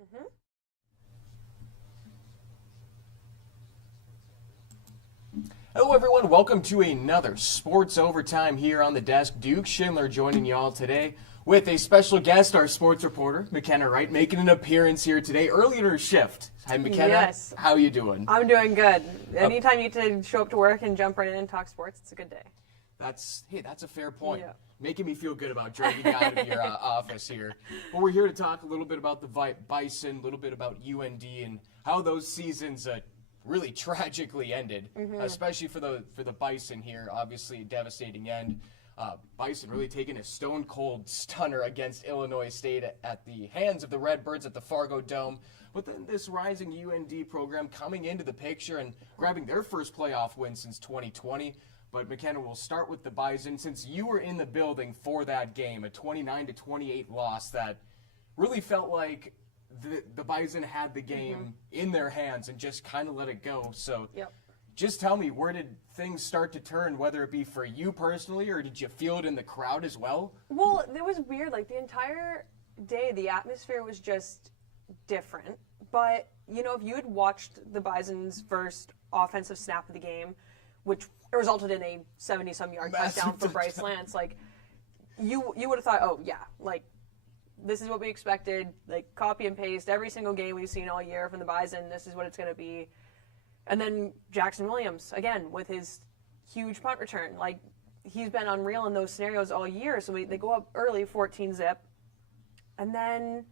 Mm-hmm. Hello everyone, welcome to another Sports Overtime here on the desk. Duke Schindler joining you all today with a special guest, our sports reporter, Makenna Wright, making an appearance here today early in her shift. Hi Makenna, Yes. How you doing? I'm doing good. Anytime you get to show up to work and jump right in and talk sports, it's a good day. That's a fair point. Yeah. Making me feel good about dragging you out of your office here. But we're here to talk a little bit about the Bison, a little bit about UND and how those seasons really tragically ended, especially for the Bison here. Obviously, a devastating end. Bison really taking a stone-cold stunner against Illinois State at the hands of the Redbirds at the Fargo Dome. But then this rising UND program coming into the picture and grabbing their first playoff win since 2020. But Makenna, we'll start with the Bison. Since you were in the building for that game, a 29-28 loss that really felt like the Bison had the game in their hands and just kind of let it go. So just tell me, where did things start to turn, whether it be for you personally or did you feel it in the crowd as well? Well, it was weird. Like the entire day, the atmosphere was just different. But, you know, if you had watched the Bison's first offensive snap of the game, which resulted in a 70-some yard touchdown for Bryce Lance, like you would have thought, oh, yeah, like this is what we expected, like copy and paste every single game we've seen all year from the Bison. This is what it's going to be. And then Jackson Williams, again, with his huge punt return. Like, he's been unreal in those scenarios all year. So they go up early, 14-zip, and then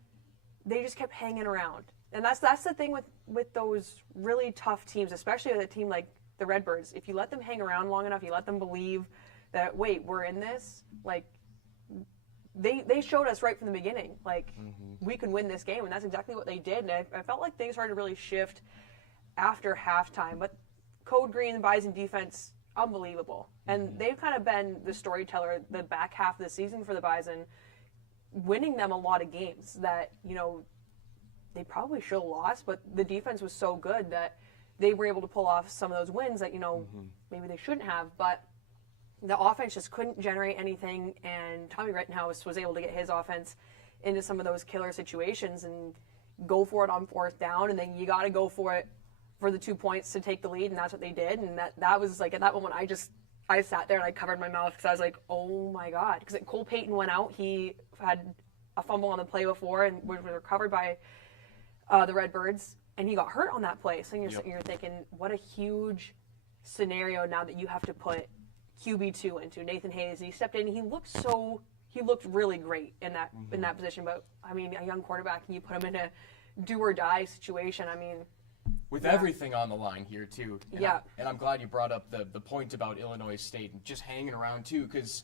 they just kept hanging around. And that's the thing with those really tough teams, especially with a team like the Redbirds. If you let them hang around long enough, you let them believe that, wait, we're in this, like, They showed us right from the beginning, like, we could win this game, and that's exactly what they did. And I felt like things started to really shift after halftime. But Code Green and Bison defense, unbelievable. And they've kind of been the storyteller the back half of the season for the Bison, winning them a lot of games that, you know, they probably should have lost, but the defense was so good that they were able to pull off some of those wins that, you know, maybe they shouldn't have. But the offense just couldn't generate anything, and Tommy Rittenhouse was able to get his offense into some of those killer situations and go for it on fourth down, and then you got to go for it for the 2 points to take the lead, and that's what they did. And that was like, at that moment, I sat there and I covered my mouth because I was like, oh my God. Because Cole Payton went out. He had a fumble on the play before and was recovered by the Redbirds, and he got hurt on that play. So you're thinking, what a huge scenario now that you have to put QB2 into Nathan Hayes. He stepped in. He looked really great in that position. But I mean, a young quarterback, and you put him in a do or die situation. I mean, with everything on the line here too. And I'm glad you brought up the point about Illinois State and just hanging around too, because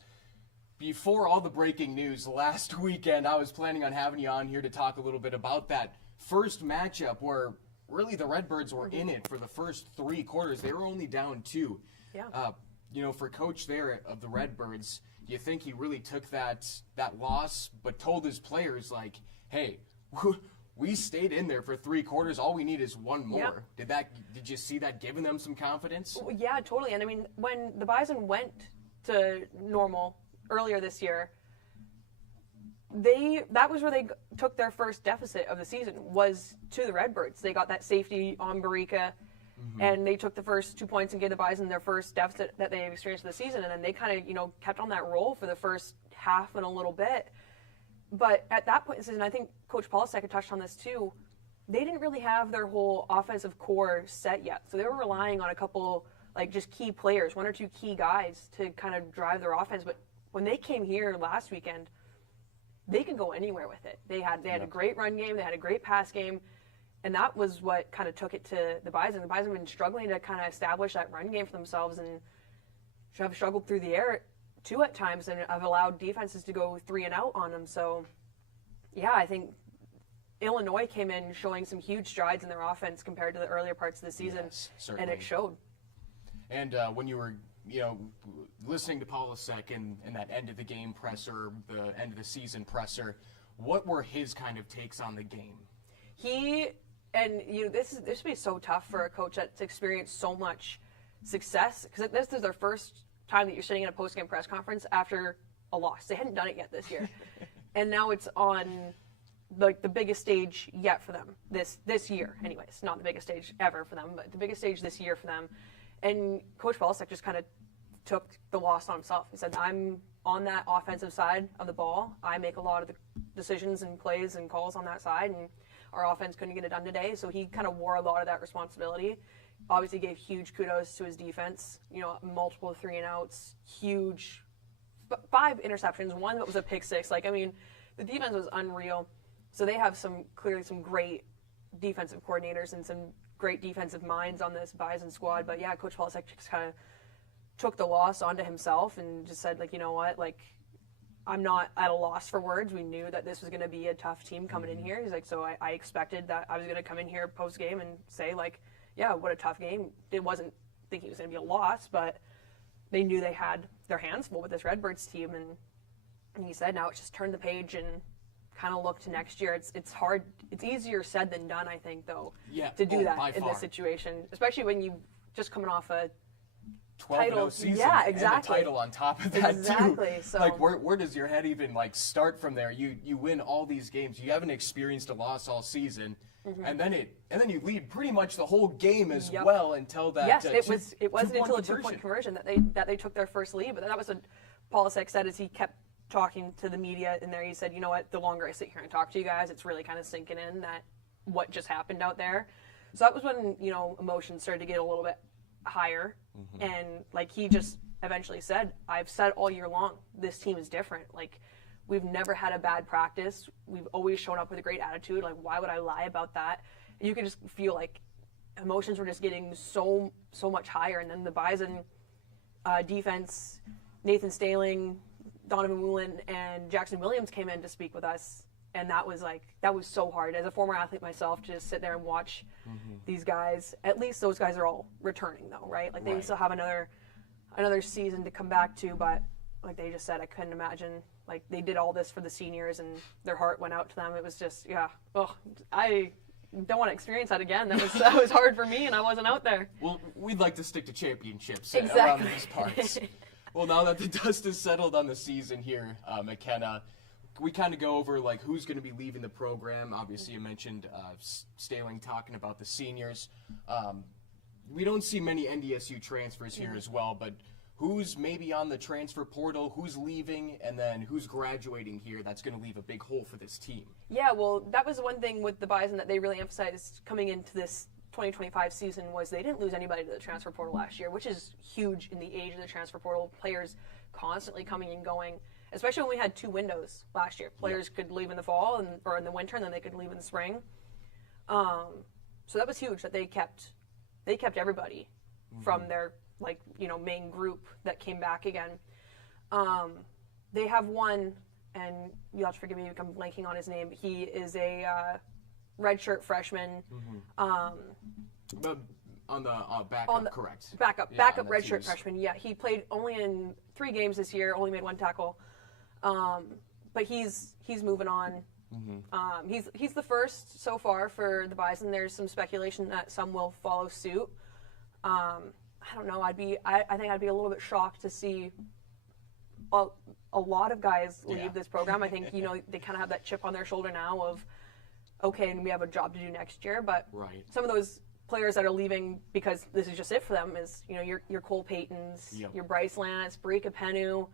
before all the breaking news last weekend, I was planning on having you on here to talk a little bit about that first matchup where really the Redbirds were in it for the first 3 quarters. They were only down 2. Yeah. You know, for coach there of the Redbirds, you think he really took that loss, but told his players, like, hey, we stayed in there for 3 quarters. All we need is one more. Yeah. Did you see that giving them some confidence? Yeah, totally. And I mean, when the Bison went to normal earlier this year, that was where they took their first deficit of the season, was to the Redbirds. They got that safety on Barika, and they took the first 2 points and gave the Bison their first deficit that they experienced this season. And then they kind of, you know, kept on that roll for the first half and a little bit. But at that point in the season, I think Coach Polisek had touched on this too, they didn't really have their whole offensive core set yet. So they were relying on a couple, like, just key players, 1 or 2 key guys to kind of drive their offense. But when they came here last weekend, they could go anywhere with it. They had a great run game, they had a great pass game, and that was what kind of took it to the Bison. The Bison have been struggling to kind of establish that run game for themselves and have struggled through the air too at times, and have allowed defenses to go 3 and out on them. So, yeah, I think Illinois came in showing some huge strides in their offense compared to the earlier parts of the season, and it showed. And when you were, you know, listening to Polisek in that end of the game presser, the end of the season presser, what were his kind of takes on the game? This would be so tough for a coach that's experienced so much success, because this is their first time that you're sitting in a post-game press conference after a loss. They hadn't done it yet this year. And now it's on like the biggest stage yet for them this year. Anyways, not the biggest stage ever for them, but the biggest stage this year for them. And Coach Paulsek just kind of took the loss on himself. He said, I'm on that offensive side of the ball. I make a lot of the decisions and plays and calls on that side, and our offense couldn't get it done today. So he kind of wore a lot of that responsibility. Obviously gave huge kudos to his defense, multiple 3-and-outs, huge 5 interceptions, one that was a pick 6. Like, I mean, the defense was unreal. So they have clearly some great defensive coordinators and some great defensive minds on this Bison squad. But yeah, Coach Paulsek just kind of took the loss onto himself and just said, like, you know what, like, I'm not at a loss for words. We knew that this was going to be a tough team coming in here. He's like, so I expected that I was going to come in here post game and say, like, yeah, what a tough game. It wasn't thinking it was going to be a loss, but they knew they had their hands full with this Redbirds team. And he said, now it's just turn the page and kind of look to next year. It's hard. It's easier said than done, I think, though, to do that in this situation, especially when you just coming off a 12-0 season, yeah, exactly. and a title on top of that exactly. too. So, like, where does your head even like start from there? You win all these games. You haven't experienced a loss all season, and then you lead pretty much the whole game as well until that. Yes, it wasn't until a 2-point conversion that they took their first lead. But that was what Paulsek said as he kept talking to the media in there. He said, you know what? The longer I sit here and talk to you guys, it's really kind of sinking in that what just happened out there. So that was when emotions started to get a little bit higher, and like he just eventually said, I've said all year long, this team is different. Like, we've never had a bad practice. We've always shown up with a great attitude. Like, why would I lie about that? And you could just feel like emotions were just getting so much higher. And then the Bison defense, Nathan Staling, Donovan Woolen, and Jackson Williams came in to speak with us. And that was so hard. As a former athlete myself, to just sit there and watch these guys. At least those guys are all returning, though, right? Like, they still have another season to come back to. But like they just said, I couldn't imagine. Like, they did all this for the seniors, and their heart went out to them. It was just, I don't want to experience that again. That was hard for me, and I wasn't out there. Well, we'd like to stick to championships exactly. around these parts. Well, now that the dust is settled on the season here, Makenna, we kind of go over like who's going to be leaving the program. Obviously, you mentioned Staling talking about the seniors. We don't see many NDSU transfers here as well, but who's maybe on the transfer portal, who's leaving, and then who's graduating here that's going to leave a big hole for this team? Yeah, well, that was one thing with the Bison that they really emphasized coming into this 2025 season was they didn't lose anybody to the transfer portal last year, which is huge in the age of the transfer portal. Players constantly coming and going. Especially when we had 2 windows last year. Players could leave in the fall or in the winter, and then they could leave in the spring. So that was huge that they kept everybody from their main group that came back again. They have one, and you'll have to forgive me if I'm blanking on his name. He is a redshirt freshman. But on the backup, correct? Backup redshirt freshman. Yeah, he played only in 3 games this year. Only made 1 tackle. But he's moving on. He's the first so far for the Bison. There's some speculation that some will follow suit. I don't know. I think I'd be a little bit shocked to see a lot of guys leave this program. I think they kind of have that chip on their shoulder now of, okay, and we have a job to do next year. But some of those players that are leaving because this is just it for them is your Cole Paytons, your Bryce Lance, Barika Penu,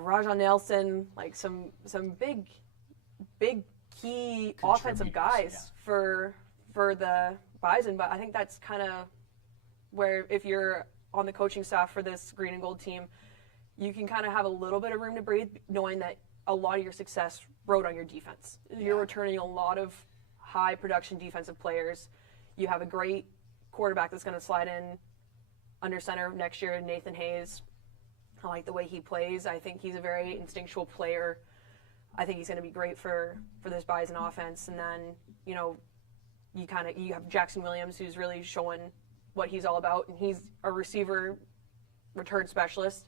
Rajon Nelson, like some big key offensive guys for the Bison. But I think that's kind of where, if you're on the coaching staff for this green and gold team, you can kind of have a little bit of room to breathe, knowing that a lot of your success rode on your defense. You're returning a lot of high production defensive players. You have a great quarterback that's going to slide in under center next year, Nathan Hayes. I like the way he plays. I think he's a very instinctual player. I think he's going to be great for this Bison offense. And then, you have Jackson Williams, who's really showing what he's all about. And he's a receiver return specialist.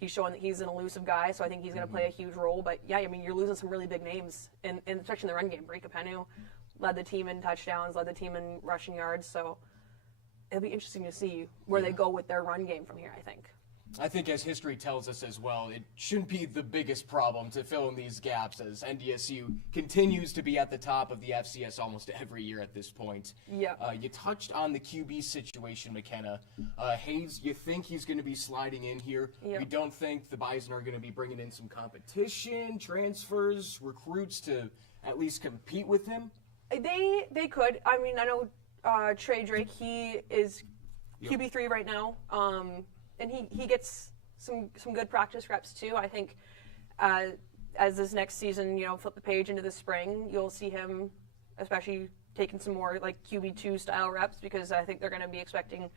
He's showing that he's an elusive guy, so I think he's going to play a huge role. But, you're losing some really big names, and especially in the run game. Barika Penu led the team in touchdowns, led the team in rushing yards. So it'll be interesting to see where they go with their run game from here, I think. I think as history tells us as well, it shouldn't be the biggest problem to fill in these gaps as NDSU continues to be at the top of the FCS almost every year at this point. Yeah. You touched on the QB situation, Makenna. Hayes, you think he's going to be sliding in here? Yep. We don't think the Bison are going to be bringing in some competition, transfers, recruits to at least compete with him? They could. I mean, I know Trey Drake, he is QB3 right now. And he gets some good practice reps too. I think as this next season, flip the page into the spring, you'll see him especially taking some more like QB2 style reps, because I think they're going to be expecting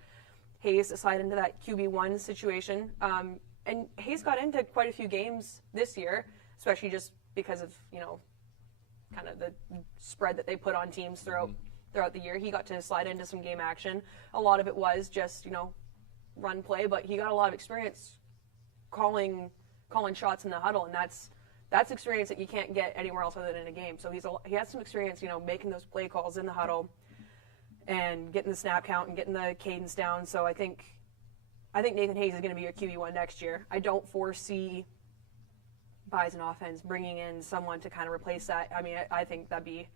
Hayes to slide into that QB1 situation. And Hayes got into quite a few games this year, especially just because of, kind of the spread that they put on teams throughout the year. He got to slide into some game action. A lot of it was just, run play, but he got a lot of experience calling shots in the huddle, and that's experience that you can't get anywhere else other than in a game. So he has some experience, making those play calls in the huddle and getting the snap count and getting the cadence down. So I think Nathan Hayes is going to be your QB1 next year. I don't foresee Bison offense bringing in someone to kind of replace that. I mean, I think that'd be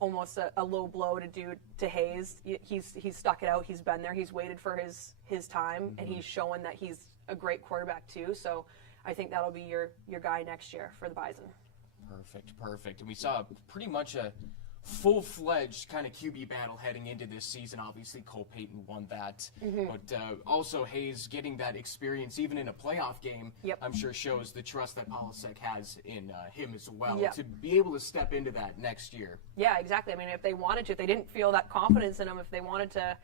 almost a low blow to do to Hayes. He's stuck it out. He's been there. He's waited for his time, and he's showing that he's a great quarterback too. So I think that'll be your guy next year for the Bison. Perfect. And we saw pretty much a full-fledged kind of QB battle heading into this season. Obviously, Cole Payton won that. But also Hayes getting that experience even in a playoff game, I'm sure shows the trust that Polasek has in him as well, to be able to step into that next year. Yeah, exactly. I mean, if they wanted to, if they didn't feel that confidence in him, if they wanted to,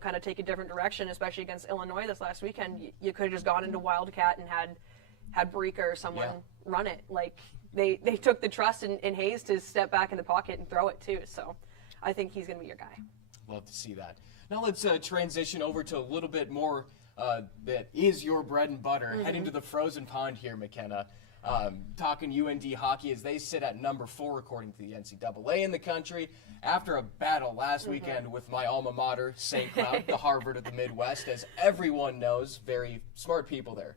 kind of take a different direction, especially against Illinois this last weekend, you could have just gone into Wildcat and had Breeka or someone run it. Like, They took the trust in Hayes to step back in the pocket and throw it too. So I think he's going to be your guy. Love to see that. Now let's transition over to a little bit more that is your bread and butter. Heading to the frozen pond here, Makenna. Talking UND hockey as they sit at number 4 according to the NCAA in the country after a battle last weekend with my alma mater, St. Cloud, the Harvard of the Midwest, as everyone knows. Very smart people there.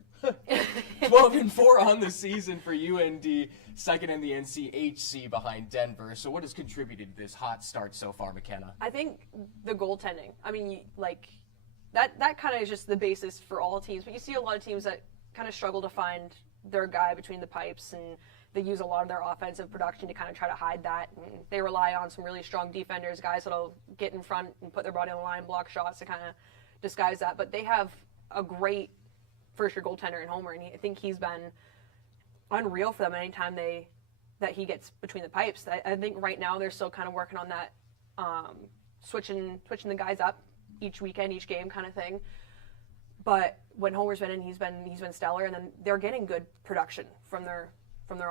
12-4 on the season for UND, second in the NCHC behind Denver. So what has contributed to this hot start so far, Makenna? I think the goaltending. I mean, that kind of is just the basis for all teams. But you see a lot of teams that kind of struggle to find their guy between the pipes, and they use a lot of their offensive production to kind of try to hide that. And they rely on some really strong defenders, guys that'll get in front and put their body on the line, block shots to kind of disguise that. But they have a great first-year goaltender in Homer, and I think he's been unreal for them anytime that he gets between the pipes. I think right now they're still kind of working on that switching the guys up each weekend, each game kind of thing. But when Homer's been in, he's been stellar, and then they're getting good production from their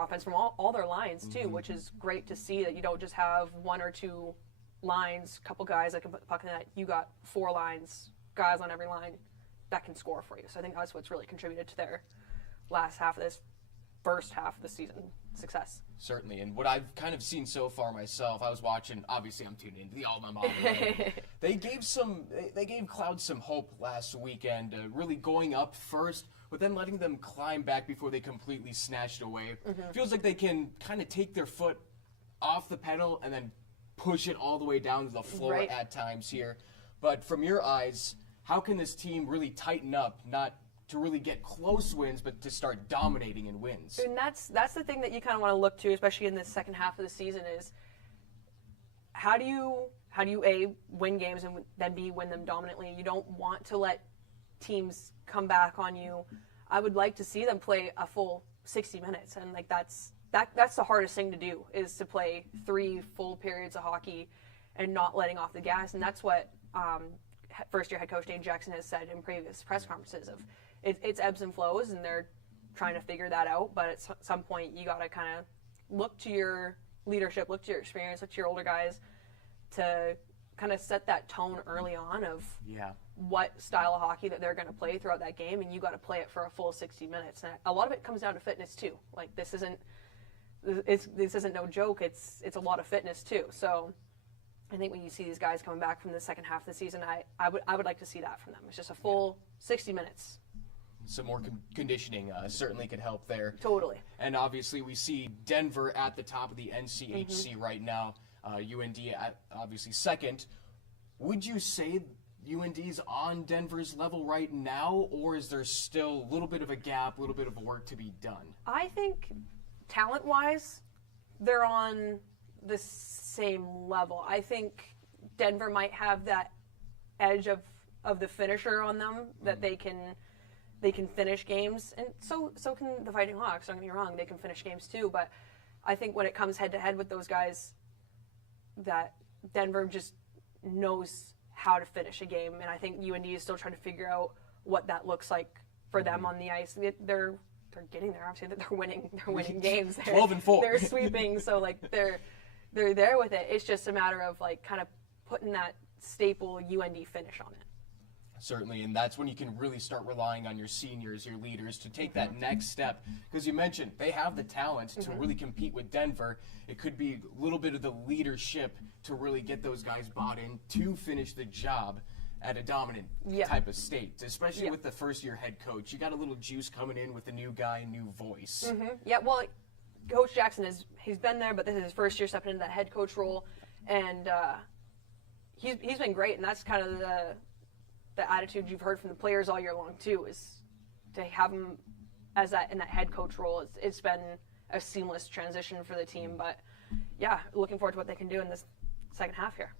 offense, from all their lines too, which is great to see, that you don't just have one or two lines, couple guys that can put the puck in the net. You got 4 lines, guys on every line that can score for you. So I think that's what's really contributed to their first half of the season success. Certainly, and what I've kind of seen so far myself, I was watching, obviously I'm tuned into the alma mater. They gave Cloud some hope last weekend, really going up first, but then letting them climb back before they completely snatched away. Feels like they can kind of take their foot off the pedal and then push it all the way down to the floor at times here. But from your eyes, how can this team really tighten up, not to really get close wins, but to start dominating in wins? And that's the thing that you kind of want to look to, especially in the second half of the season, is how do you A, win games, and then B, win them dominantly? You don't want to let teams come back on you. I would like to see them play a full 60 minutes, and that's the hardest thing to do, is to play 3 full periods of hockey and not letting off the gas. And that's what first-year head coach Dane Jackson has said in previous press conferences of it's ebbs and flows, and they're trying to figure that out. But at some point, you got to kind of look to your leadership, look to your experience, look to your older guys to kind of set that tone early on of what style of hockey that they're going to play throughout that game, and you got to play it for a full 60 minutes. And a lot of it comes down to fitness too. Like this isn't no joke. It's a lot of fitness too. So I think when you see these guys coming back from the second half of the season, I would like to see that from them. It's just a full 60 minutes some more conditioning certainly could help there. Totally. And obviously we see Denver at the top of the NCHC right now, UND at obviously second. Would you say UND's on Denver's level right now, or is there still a little bit of a gap, a little bit of work to be done? I think talent-wise, they're on the same level. I think Denver might have that edge of the finisher on them, that they can finish games, and so can the Fighting Hawks. Don't get me wrong, they can finish games too. But I think when it comes head to head with those guys, that Denver just knows how to finish a game, and I think UND is still trying to figure out what that looks like for them on the ice. They're getting there. Obviously, they're winning games. 12-4. They're sweeping, so like they're there with it. It's just a matter of like kind of putting that staple UND finish on it. Certainly, and that's when you can really start relying on your seniors, your leaders, to take that next step. Because you mentioned they have the talent to really compete with Denver. It could be a little bit of the leadership to really get those guys bought in to finish the job at a dominant type of state, especially with the first-year head coach. You got a little juice coming in with a new guy, new voice. Yeah, well, Coach Jackson he's been there, but this is his first year stepping into that head coach role, and he's been great, and that's kind of the attitude you've heard from the players all year long too, is to have him as in that head coach role. It's been a seamless transition for the team, but yeah, looking forward to what they can do in this second half here.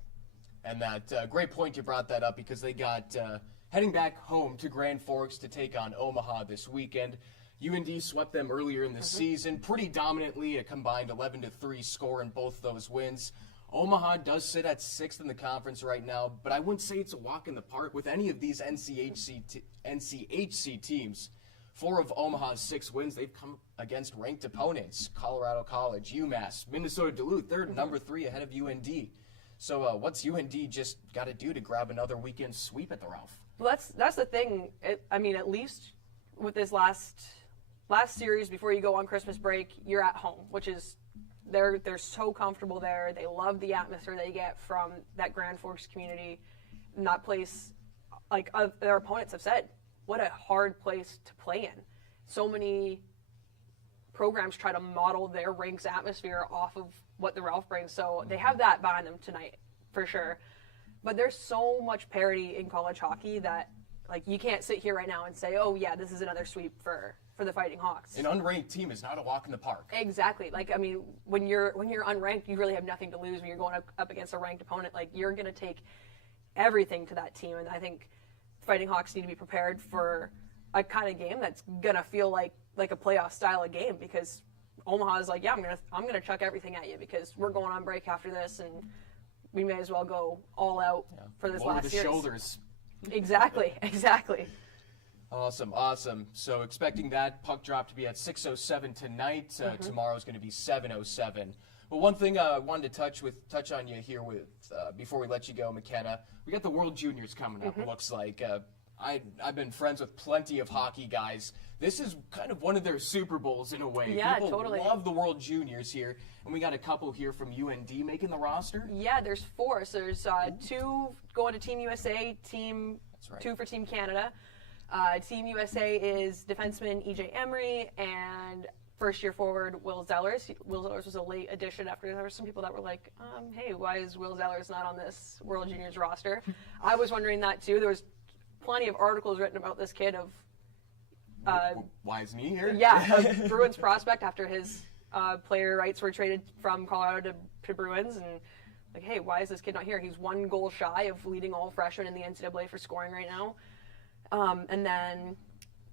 And that great point you brought that up, because they got heading back home to Grand Forks to take on Omaha this weekend. UND swept them earlier in the season pretty dominantly, a combined 11-3 score in both those wins. Omaha does sit at 6th in the conference right now, but I wouldn't say it's a walk in the park with any of these NCHC teams. 4 of Omaha's 6 wins, they've come against ranked opponents: Colorado College, UMass, Minnesota Duluth. They're number 3 ahead of UND. So what's UND just got to do to grab another weekend sweep at the Ralph? Well, that's the thing. I mean, at least with this last series before you go on Christmas break, you're at home, which is they're so comfortable there. They love the atmosphere they get from that Grand Forks community. And that place, like their opponents have said, what a hard place to play in. So many programs try to model their rinks atmosphere off of what the Ralph brings. So they have that behind them tonight, for sure. But there's so much parity in college hockey that, like, you can't sit here right now and say, oh, yeah, this is another sweep for the Fighting Hawks. An unranked team is not a walk in the park. Exactly. Like, I mean, when you're unranked, you really have nothing to lose when you're going up against a ranked opponent. Like, you're going to take everything to that team. And I think Fighting Hawks need to be prepared for a kind of game that's going to feel like a playoff style of game, because Omaha's like, yeah, I'm gonna chuck everything at you because we're going on break after this, and we may as well go all out for this last series. Over the shoulders. Exactly. Awesome. So expecting that puck drop to be at 6:07 tonight. Tomorrow's going to be 7:07. But one thing I wanted to touch on you here with before we let you go, Makenna, we got the World Juniors coming up. It looks like I've been friends with plenty of hockey guys. This is kind of one of their Super Bowls in a way. Yeah, People totally. love the World Juniors here, and we got a couple here from UND making the roster. Yeah, there's 4. So there's 2 going to Team USA, That's right. 2 for Team Canada. Team USA is defenseman EJ Emery and first-year forward Will Zellers. Will Zellers was a late addition after there were some people that were like, hey, why is Will Zellers not on this World Juniors roster? I was wondering that too. There was plenty of articles written about this kid of why isn't he here? Yeah, a Bruins prospect after his player rights were traded from Colorado to Bruins, and like, hey, why is this kid not here? He's 1 goal shy of leading all freshmen in the NCAA for scoring right now. And then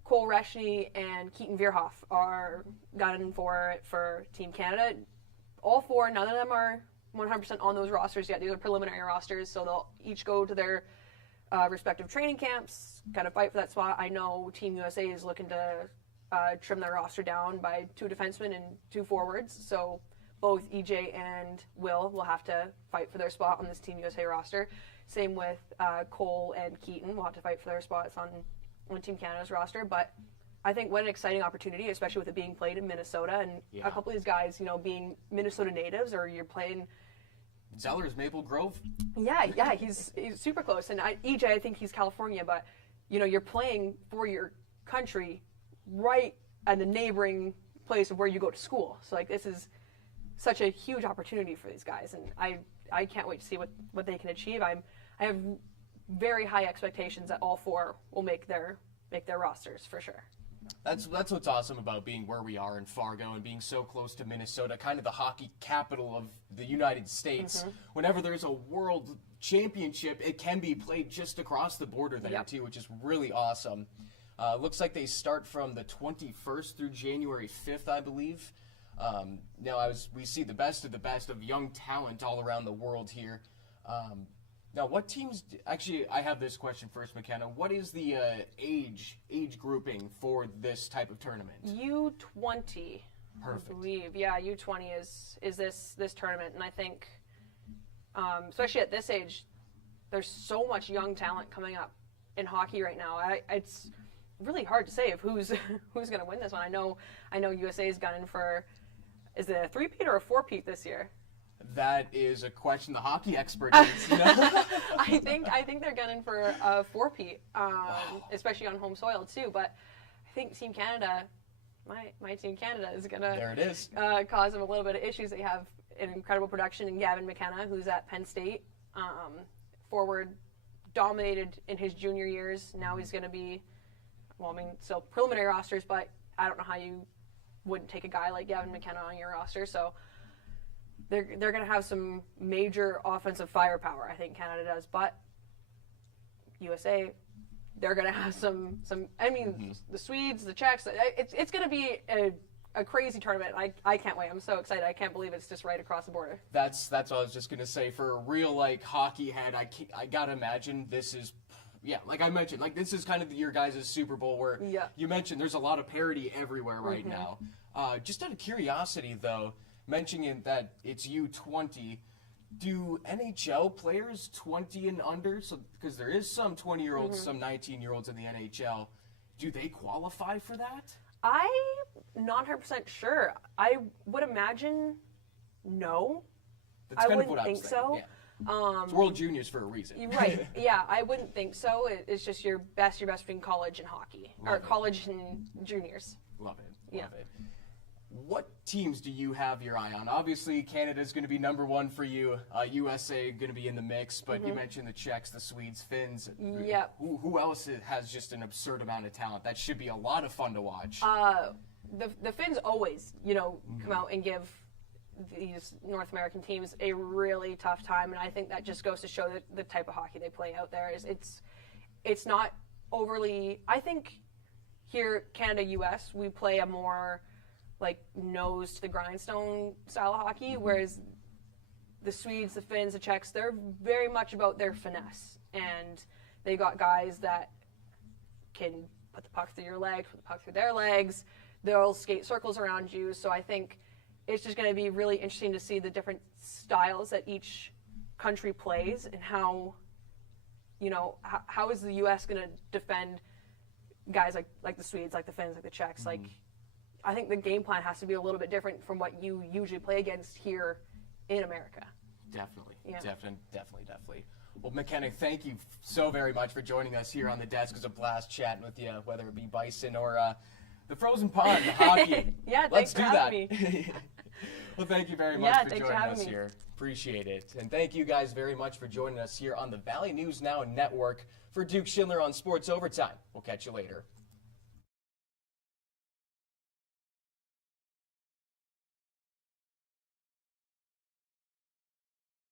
Cole Reshny and Keaton Vierhoff are gunning for Team Canada. All 4, none of them are 100% on those rosters yet. These are preliminary rosters, so they'll each go to their respective training camps, kind of fight for that spot. I know Team USA is looking to trim their roster down by 2 defensemen and 2 forwards, so both EJ and Will have to fight for their spot on this Team USA roster. Same with Cole and Keaton will have to fight for their spots on Team Canada's roster. But I think what an exciting opportunity, especially with it being played in Minnesota, and a couple of these guys, being Minnesota natives, or you're playing Zellers, Maple Grove. Yeah, he's super close. And EJ, I think he's California, but you're playing for your country right at the neighboring place of where you go to school. So like this is such a huge opportunity for these guys, and I can't wait to see what they can achieve. I have very high expectations that all four will make their rosters for sure. That's what's awesome about being where we are in Fargo and being so close to Minnesota, kind of the hockey capital of the United States. Whenever there's a world championship, it can be played just across the border there too, which is really awesome. Looks like they start from the 21st through January 5th, I believe. Now, we see the best of young talent all around the world here. Now, what teams? Actually, I have this question first, Makenna. What is the age grouping for this type of tournament? U20. Perfect. I believe, yeah, U20 is this tournament, and I think, especially at this age, there's so much young talent coming up in hockey right now. It's really hard to say if who's going to win this one. I know USA is gunning for, is it a three-peat or a four-peat this year? That is a question the hockey expert needs to know. I think they're gunning for a four-peat, especially on home soil too. But I think Team Canada, my Team Canada, is gonna there it is. Cause them a little bit of issues. They have an incredible production in Gavin Makenna, who's at Penn State, forward, dominated in his junior years. Now he's going to be, still preliminary rosters, but I don't know how you wouldn't take a guy like Gavin Makenna on your roster. So they're going to have some major offensive firepower, I think Canada does. But USA, they're going to have some. The Swedes, the Czechs. It's going to be a crazy tournament. I can't wait. I'm so excited. I can't believe it's just right across the border. That's what I was just going to say. For a real hockey head, I got to imagine this is. Yeah, like I mentioned, this is kind of your guys' Super Bowl where you mentioned there's a lot of parity everywhere right now. Just out of curiosity, though, mentioning that it's U20, do NHL players 20 and under, so because there is some 20-year-olds, some 19-year-olds in the NHL, do they qualify for that? I'm not 100% sure. I would imagine no. That's kind of what I wouldn't was think so. Yeah. It's World Juniors for a reason. Right. Yeah, I wouldn't think so. It's just your best between college and hockey, or college and juniors. Love it. Love it. What teams do you have your eye on? Obviously, Canada's going to be number one for you. USA going to be in the mix, but you mentioned the Czechs, the Swedes, Finns. Yep. Who else has just an absurd amount of talent? That should be a lot of fun to watch. The Finns always, come out and give these North American teams a really tough time, and I think that just goes to show that the type of hockey they play out there is it's not overly. I think here, Canada, US, we play a more nose to the grindstone style of hockey, whereas the Swedes, the Finns, the Czechs, they're very much about their finesse, and they got guys that can put the puck through your legs, put the puck through their legs. They'll skate circles around you. So I think it's just going to be really interesting to see the different styles that each country plays and how is the U.S. going to defend guys like the Swedes, like the Finns, like the Czechs. I think the game plan has to be a little bit different from what you usually play against here in America. Definitely. Yeah. Definitely. Well, Makenna, thank you so very much for joining us here on the desk. It was a blast chatting with you, whether it be Bison or the Frozen Pond, the hockey. Yeah, Let's thanks for having me. Well, thank you very much for joining us here. Appreciate it. And thank you guys very much for joining us here on the Valley News Now Network for Duke Schindler on Sports Overtime. We'll catch you later.